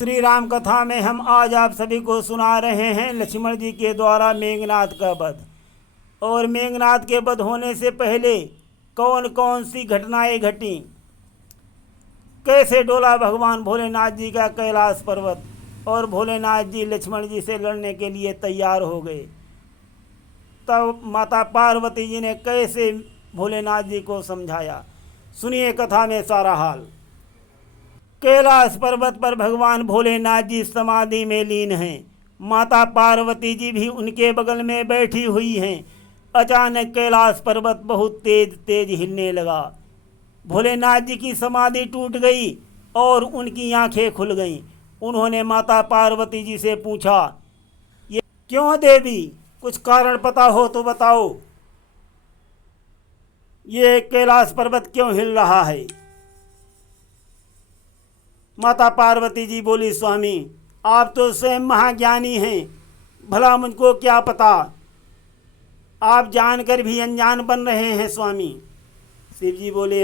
श्री राम कथा में हम आज आप सभी को सुना रहे हैं लक्ष्मण जी के द्वारा मेघनाद का वध। और मेघनाद के वध होने से पहले कौन कौन सी घटनाएं घटी, कैसे डोला भगवान भोलेनाथ जी का कैलाश पर्वत, और भोलेनाथ जी लक्ष्मण जी से लड़ने के लिए तैयार हो गए। तब माता पार्वती जी ने कैसे भोलेनाथ जी को समझाया, सुनिए कथा में सारा हाल। कैलाश पर्वत पर भगवान भोलेनाथ जी समाधि में लीन हैं। माता पार्वती जी भी उनके बगल में बैठी हुई हैं। अचानक कैलाश पर्वत बहुत तेज तेज हिलने लगा। भोलेनाथ जी की समाधि टूट गई और उनकी आंखें खुल गईं। उन्होंने माता पार्वती जी से पूछा, ये क्यों देवी, कुछ कारण पता हो तो बताओ, ये कैलाश पर्वत क्यों हिल रहा है। माता पार्वती जी बोली, स्वामी आप तो स्वयं महाज्ञानी हैं, भला मुझको क्या पता, आप जानकर भी अनजान बन रहे हैं स्वामी। शिव जी बोले,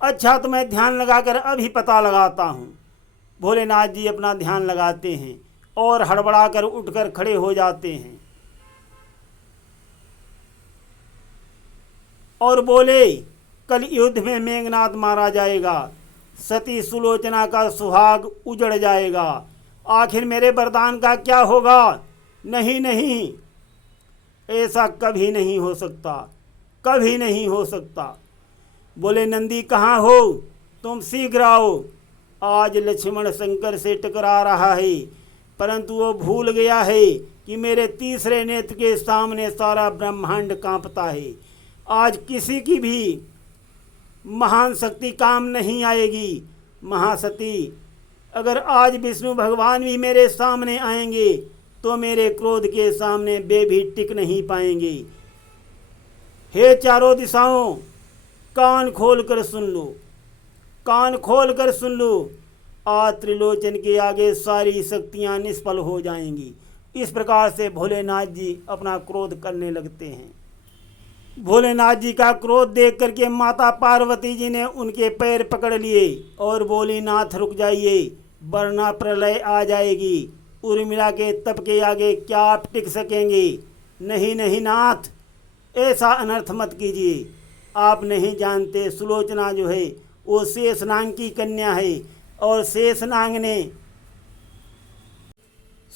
अच्छा तो मैं ध्यान लगाकर अभी पता लगाता हूँ। भोलेनाथ जी अपना ध्यान लगाते हैं और हड़बड़ा कर उठकर खड़े हो जाते हैं और बोले, कल युद्ध में मेघनाद मारा जाएगा, सती सुलोचना का सुहाग उजड़ जाएगा। आखिर मेरे वरदान का क्या होगा। नहीं नहीं, ऐसा कभी नहीं हो सकता, कभी नहीं हो सकता। बोले, नंदी कहाँ हो, तुम शीघ्र आओ। आज लक्ष्मण शंकर से टकरा रहा है, परंतु वो भूल गया है कि मेरे तीसरे नेत्र के सामने सारा ब्रह्मांड कांपता है। आज किसी की भी महान शक्ति काम नहीं आएगी। महासती, अगर आज विष्णु भगवान भी मेरे सामने आएंगे तो मेरे क्रोध के सामने वे भी टिक नहीं पाएंगे। हे चारों दिशाओं, कान खोल कर सुन लो, कान खोल कर सुन लो। आज त्रिलोचन के आगे सारी शक्तियां निष्फल हो जाएंगी। इस प्रकार से भोलेनाथ जी अपना क्रोध करने लगते हैं। भोलेनाथ जी का क्रोध देख करके माता पार्वती जी ने उनके पैर पकड़ लिए और बोली, नाथ रुक जाइए, वरना प्रलय आ जाएगी। उर्मिला के तप के आगे क्या आप टिक सकेंगे। नहीं नहीं नाथ, ऐसा अनर्थ मत कीजिए। आप नहीं जानते, सुलोचना जो है वो शेषनाग की कन्या है और शेषनाग ने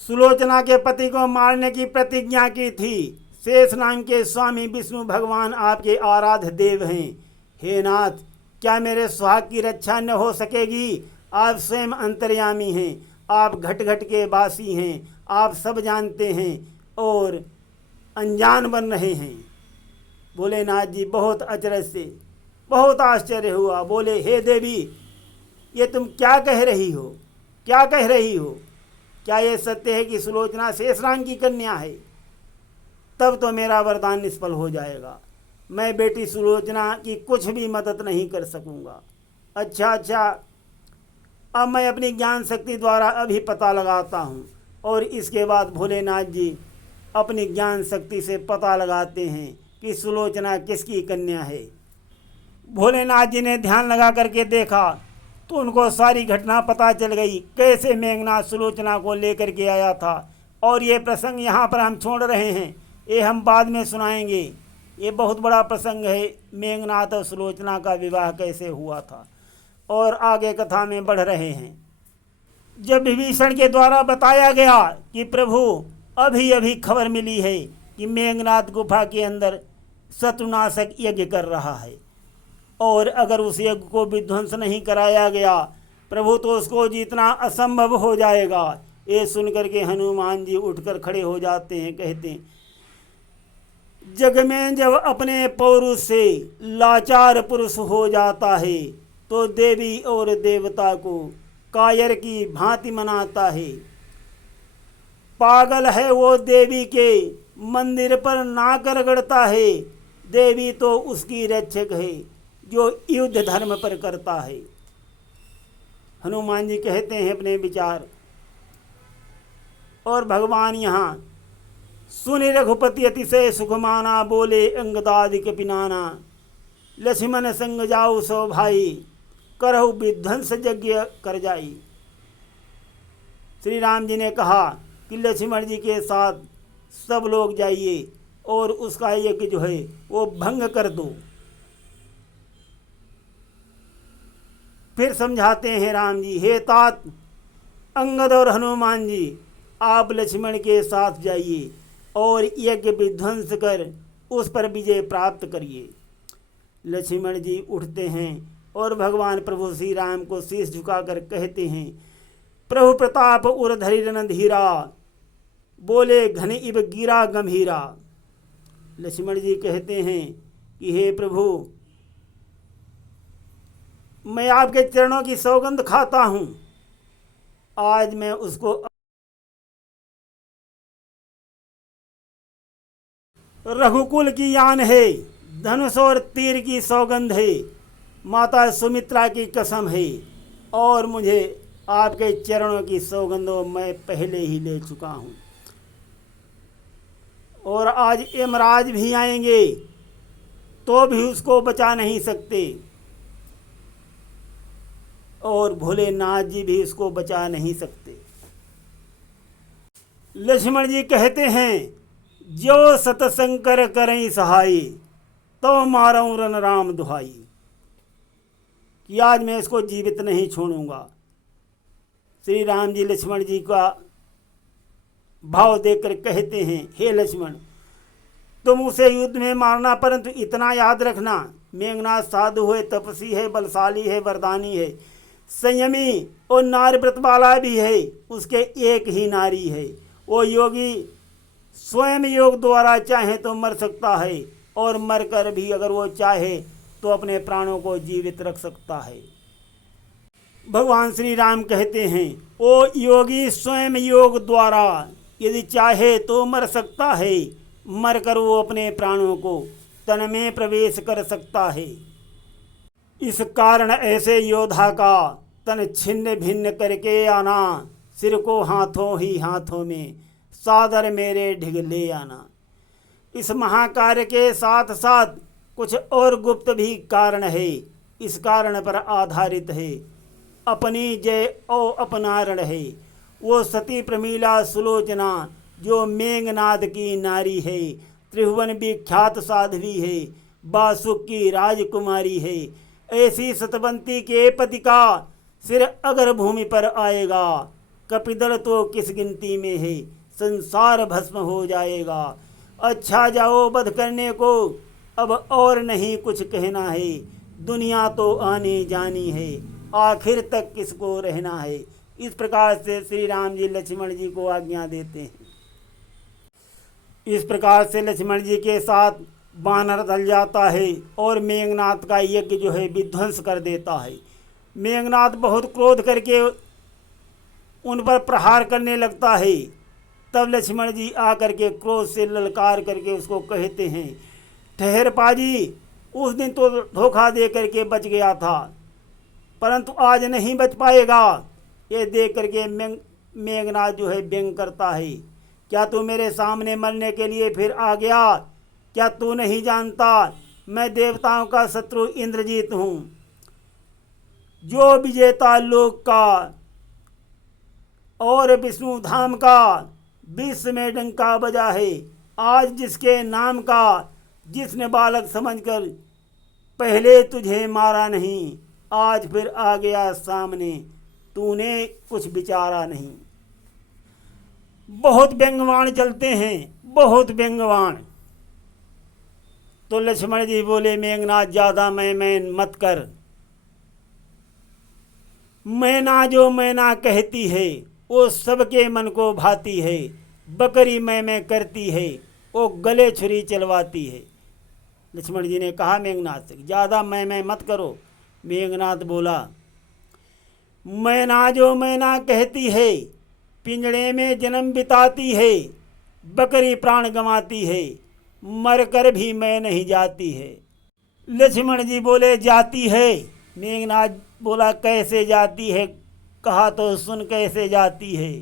सुलोचना के पति को मारने की प्रतिज्ञा की थी। शेषनाग के स्वामी विष्णु भगवान आपके आराध्य देव हैं। हे नाथ, क्या मेरे सुहाग की रक्षा न हो सकेगी। आप स्वयं अंतर्यामी हैं, आप घट घट के वासी हैं, आप सब जानते हैं और अनजान बन रहे हैं। भोलेनाथ जी बहुत अचरज से, बहुत आश्चर्य हुआ। बोले, हे देवी, ये तुम क्या कह रही हो, क्या कह रही हो। क्या ये सत्य है कि सुलोचना शेषनाग की कन्या है। तब तो मेरा वरदान निष्फल हो जाएगा। मैं बेटी सुलोचना की कुछ भी मदद नहीं कर सकूंगा। अच्छा, अब मैं अपनी ज्ञान शक्ति द्वारा अभी पता लगाता हूँ। और इसके बाद भोलेनाथ जी अपनी ज्ञान शक्ति से पता लगाते हैं कि सुलोचना किसकी कन्या है। भोलेनाथ जी ने ध्यान लगा करके देखा तो उनको सारी घटना पता चल गई, कैसे मेघनाद सुलोचना को लेकर के आया था। और ये प्रसंग यहाँ पर हम छोड़ रहे हैं, ये हम बाद में सुनाएंगे। ये बहुत बड़ा प्रसंग है, मेघनाद और सुलोचना का विवाह कैसे हुआ था। और आगे कथा में बढ़ रहे हैं। जब विभीषण के द्वारा बताया गया कि प्रभु अभी अभी खबर मिली है कि मेघनाद गुफा के अंदर शत्रुनाशक यज्ञ कर रहा है और अगर उस यज्ञ को विध्वंस नहीं कराया गया प्रभु तो उसको जीतना असंभव हो जाएगा। ये सुनकर के हनुमान जी उठकर खड़े हो जाते हैं, कहते हैं, जग में जब अपने पौरुष से लाचार पुरुष हो जाता है तो देवी और देवता को कायर की भांति मनाता है। पागल है वो देवी के मंदिर पर नाक रगड़ता है। देवी तो उसकी रक्षक है जो युद्ध धर्म पर करता है। हनुमान जी कहते हैं अपने विचार। और भगवान यहाँ सुनि रघुपति अतिशय सुखमाना, बोले अंगदादि कपिनाना। लक्ष्मण संग जाऊ सो भाई, करहु विध्वंस यज्ञ कर जाई। श्री राम जी ने कहा कि लक्ष्मण जी के साथ सब लोग जाइए और उसका यज्ञ जो है वो भंग कर दो। फिर समझाते हैं राम जी, हे तात अंगद और हनुमान जी, आप लक्ष्मण के साथ जाइए और यज्ञ विध्वंस कर उस पर विजय प्राप्त करिए। लक्ष्मण जी उठते हैं और भगवान प्रभु श्री राम को शीश झुकाकर कहते हैं, प्रभु प्रताप उर धरि रणधीरा, बोले घन इब गिरा गंभीरा। लक्ष्मण जी कहते हैं कि हे प्रभु, मैं आपके चरणों की सौगंध खाता हूँ, आज मैं उसको रघुकुल की यान है, धनुष और तीर की सौगंध है, माता सुमित्रा की कसम है, और मुझे आपके चरणों की सौगंधों मैं पहले ही ले चुका हूँ। और आज यमराज भी आएंगे तो भी उसको बचा नहीं सकते, और भोलेनाथ जी भी उसको बचा नहीं सकते। लक्ष्मण जी कहते हैं, जो सतशंकर करें सहाय, तो मारूं रन राम दुहाई, कि आज मैं इसको जीवित नहीं छोड़ूंगा। श्री राम जी लक्ष्मण जी का भाव देखकर कहते हैं, हे लक्ष्मण, तुम उसे युद्ध में मारना, परंतु इतना याद रखना, मेघनाथ साधु है, तपस्वी है, बलशाली है, वरदानी है, संयमी और नारी व्रत वाला भी है, उसके एक ही नारी है। वो योगी स्वयं योग द्वारा चाहे तो मर सकता है, और मरकर भी अगर वो चाहे तो अपने प्राणों को जीवित रख सकता है। भगवान श्री राम कहते हैं, वो योगी स्वयं योग द्वारा यदि चाहे तो मर सकता है, मरकर वो अपने प्राणों को तन में प्रवेश कर सकता है। इस कारण ऐसे योद्धा का तन छिन्न भिन्न करके आना, सिर को हाथों ही हाथों में सादर मेरे ढिग ले आना। इस महाकार्य के साथ साथ कुछ और गुप्त भी कारण है, इस कारण पर आधारित है। अपनी जय ओ अपनारण है, वो सती प्रमीला सुलोचना जो मेघनाद की नारी है, त्रिभुवन विख्यात साध्वी है, बासुक की राजकुमारी है। ऐसी सतवंती के पति का सिर अगर भूमि पर आएगा, कपिदल तो किस गिनती में है, संसार भस्म हो जाएगा। अच्छा जाओ वध करने को, अब और नहीं कुछ कहना है, दुनिया तो आने जानी है, आखिर तक किसको रहना है। इस प्रकार से श्री राम जी लक्ष्मण जी को आज्ञा देते हैं। इस प्रकार से लक्ष्मण जी के साथ बानर दल जाता है और मेघनाथ का यज्ञ जो है विध्वंस कर देता है। मेघनाथ बहुत क्रोध करके उन पर प्रहार करने लगता है। तब लक्ष्मण जी आकर के क्रोध से ललकार करके उसको कहते हैं, ठहर पाजी, उस दिन तो धोखा दे करके बच गया था, परंतु आज नहीं बच पाएगा। ये देख करके मेघनाथ जो है व्यंग करता है, क्या तू मेरे सामने मरने के लिए फिर आ गया? क्या तू नहीं जानता मैं देवताओं का शत्रु इंद्रजीत हूँ, जो विजेता लोक का और विष्णु धाम का विश्व में डंका बजा है। आज जिसके नाम का जिसने बालक समझकर पहले तुझे मारा नहीं, आज फिर आ गया सामने, तूने कुछ विचारा नहीं। बहुत व्यंग्यवाण चलते हैं, बहुत व्यंग्यवाण। तो लक्ष्मण जी बोले, मेघनाथ ज़्यादा मैं मत कर, मैना जो मैना कहती है वो सबके मन को भाती है, बकरी मैं करती है वो गले छुरी चलवाती है। लक्ष्मण जी ने कहा मेघनाथ से, ज़्यादा मैं मत करो। मेघनाथ बोला, मैना जो मैना कहती है पिंजड़े में जन्म बिताती है, बकरी प्राण गंवाती है, मर कर भी मैं नहीं जाती है। लक्ष्मण जी बोले, जाती है। मेघनाथ बोला, कैसे जाती है? कहा तो सुन कैसे जाती है।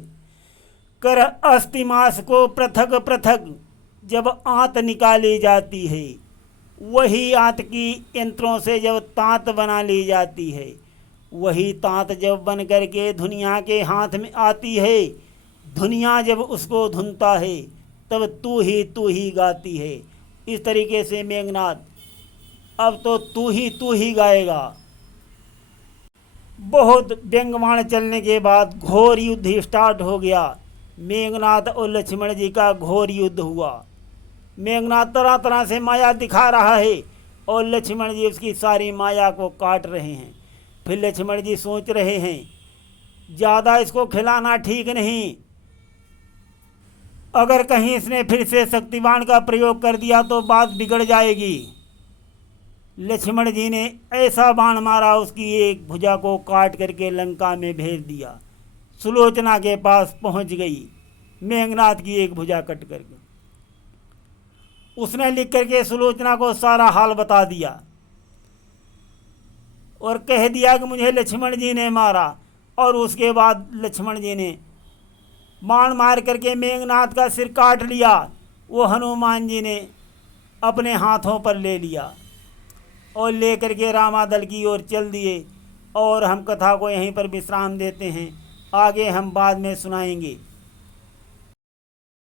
कर अस्थिमास को पृथक पृथक जब आंत निकाली जाती है, वही आंत की यंत्रों से जब तांत बना ली जाती है, वही तांत जब बन करके दुनिया के हाथ में आती है, दुनिया जब उसको धुनता है, तब तू ही गाती है। इस तरीके से मेघनाथ अब तो तू ही गाएगा। बहुत व्यंग्यबाण चलने के बाद घोर युद्ध स्टार्ट हो गया। मेघनाथ और लक्ष्मण जी का घोर युद्ध हुआ। मेघनाथ तरह तरह से माया दिखा रहा है और लक्ष्मण जी उसकी सारी माया को काट रहे हैं। फिर लक्ष्मण जी सोच रहे हैं ज़्यादा इसको खिलाना ठीक नहीं, अगर कहीं इसने फिर से शक्तिबाण का प्रयोग कर दिया तो बात बिगड़ जाएगी। लक्ष्मण जी ने ऐसा बाण मारा, उसकी एक भुजा को काट करके लंका में भेज दिया। सुलोचना के पास पहुंच गई, मेघनाथ की एक भुजा कट करके। उसने लिख करके सुलोचना को सारा हाल बता दिया और कह दिया कि मुझे लक्ष्मण जी ने मारा। और उसके बाद लक्ष्मण जी ने बाण मार करके मेघनाथ का सिर काट लिया। वो हनुमान जी ने अपने हाथों पर ले लिया और ले करके रामादल की ओर चल दिए। और हम कथा को यहीं पर विश्राम देते हैं, आगे हम बाद में सुनाएंगे।